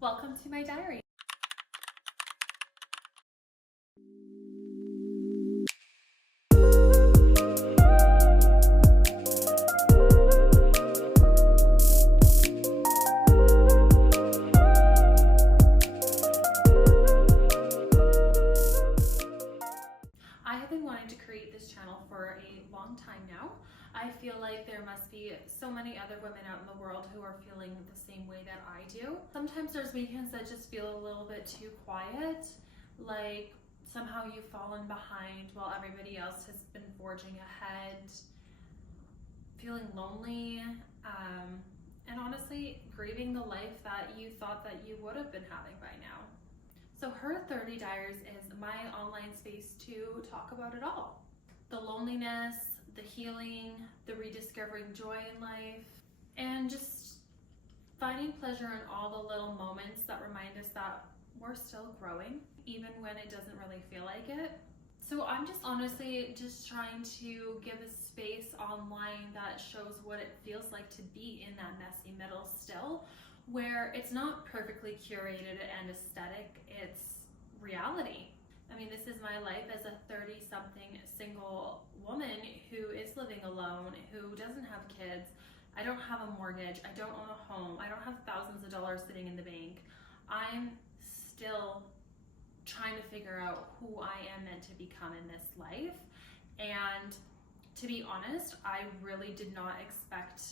Welcome to my diary. I have been wanting to create this channel for a long time now. I feel like there must be so many other women out in the world who are feeling the same way that I do. Sometimes there's weekends that just feel a little bit too quiet, like somehow you've fallen behind while everybody else has been forging ahead, feeling lonely, and honestly grieving the life that you thought that you would have been having by now. So Her30Diaries is my online space to talk about it all. The loneliness, the healing, the rediscovering joy in life, and just finding pleasure in all the little moments that remind us that we're still growing, even when it doesn't really feel like it. So I'm just honestly just trying to give a space online that shows what it feels like to be in that messy middle still, where it's not perfectly curated and aesthetic, it's reality. I mean, this is my life as a 30-something single woman who is living alone, who doesn't have kids. I don't have a mortgage, I don't own a home, I don't have thousands of dollars sitting in the bank. I'm still trying to figure out who I am meant to become in this life. And to be honest, I really did not expect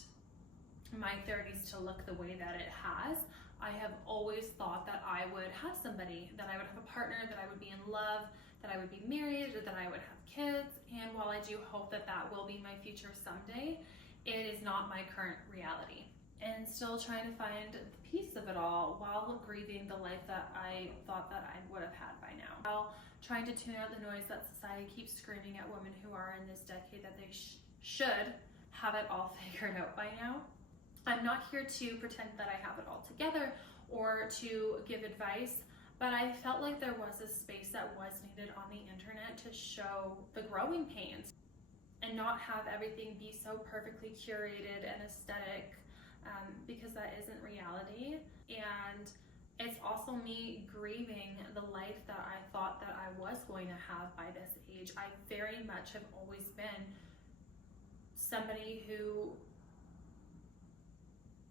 my 30s to look the way that it has. I have always thought that I would have somebody, that I would have a partner, that I would be in love, that I would be married, or that I would have kids. And while I do hope that that will be my future someday, it is not my current reality. And still trying to find the peace of it all while grieving the life that I thought that I would have had by now. While trying to tune out the noise that society keeps screaming at women who are in this decade that they should have it all figured out by now. I'm not here to pretend that I have it all together or to give advice, but I felt like there was a space that was needed on the internet to show the growing pains and not have everything be so perfectly curated and aesthetic, because that isn't reality. And it's also me grieving the life that I thought that I was going to have by this age. I very much have always been somebody who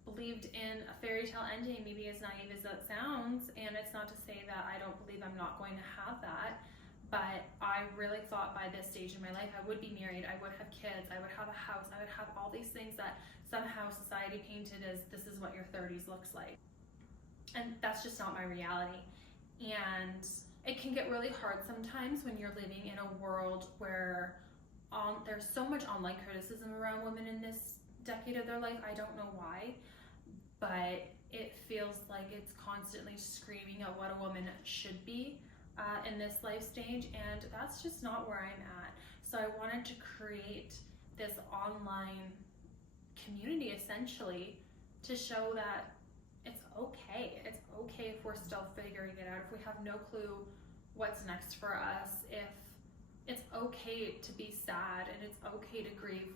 believed in a fairy tale ending, maybe as naive as that sounds, and it's not to say that I don't believe I'm not going to have that, but I really thought by this stage in my life I would be married, I would have kids, I would have a house, I would have all these things that somehow society painted as this is what your 30s looks like. And that's just not my reality. And it can get really hard sometimes when you're living in a world where there's so much online criticism around women in this decade of their life. I don't know why, but it feels like it's constantly screaming at what a woman should be in this life stage, and that's just not where I'm at. So I wanted to create this online community essentially to show that it's okay. It's okay if we're still figuring it out, if we have no clue what's next for us, if it's okay to be sad and it's okay to grieve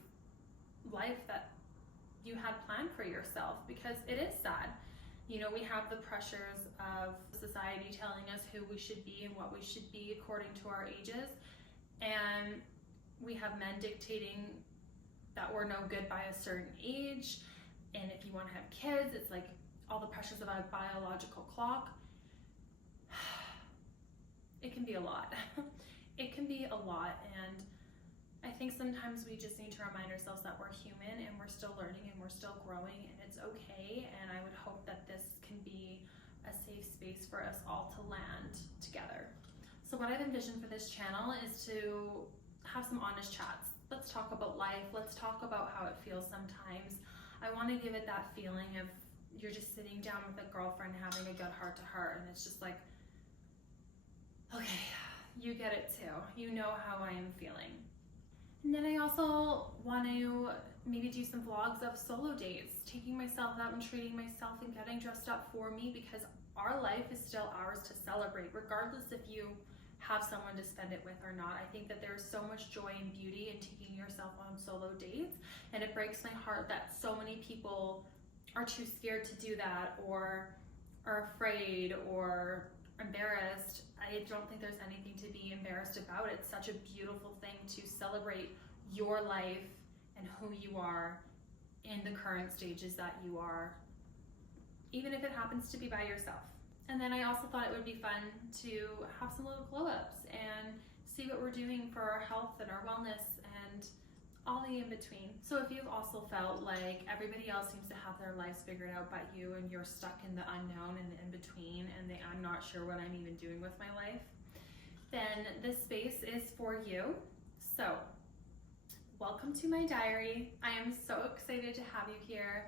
life that you had planned for yourself, because it is sad. You know, we have the pressures of society telling us who we should be and what we should be according to our ages, and we have men dictating that we're no good by a certain age, and if you want to have kids, it's like all the pressures of a biological clock. It can be a lot. It can be a lot, and I think sometimes we just need to remind ourselves that we're human and we're still learning and we're still growing, and it's okay. And I would hope that this can be a safe space for us all to land together. So what I've envisioned for this channel is to have some honest chats. Let's talk about life. Let's talk about how it feels sometimes. I want to give it that feeling of you're just sitting down with a girlfriend having a good heart to heart, and it's just like, okay, you get it too. You know how I am feeling. And then I also want to maybe do some vlogs of solo dates, taking myself out and treating myself and getting dressed up for me, because our life is still ours to celebrate, regardless if you have someone to spend it with or not. I think that there's so much joy and beauty in taking yourself on solo dates, and it breaks my heart that so many people are too scared to do that, or are afraid or embarrassed, I don't think there's anything to be embarrassed about. It's such a beautiful thing to celebrate your life and who you are in the current stages that you are, even if it happens to be by yourself. And then I also thought it would be fun to have some little glow ups and see what we're doing for our health and our wellness and all the in between. So if you've also felt like everybody else seems to have their lives figured out but you, and you're stuck in the unknown and the in between, and I'm not sure what I'm even doing with my life, then this space is for you. So welcome to my diary. I am so excited to have you here.